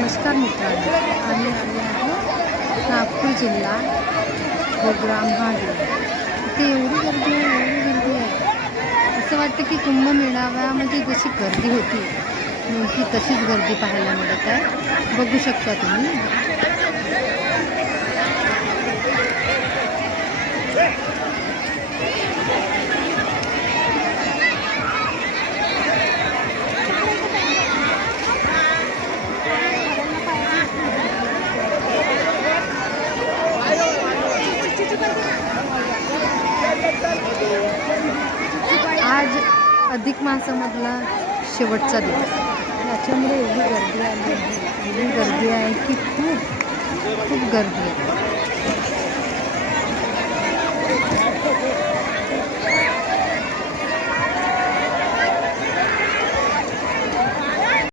नमस्कार मित्रांनो, आम्ही आले आहे नागपूर जिल्हा गोग्राम महादेव. इथे एवढी गर्दी आहे. असं वाटतं की कुंभ मेळाव्यामध्ये जशी गर्दी होती नेमकी तशीच गर्दी पाहायला मिळत आहे. बघू शकता तुम्ही. आज अधिक मासामधला शेवटचा दिवस, याच्यामुळे एवढी गर्दी आली आहे, एवढी गर्दी आहे की खूप गर्दी आहे.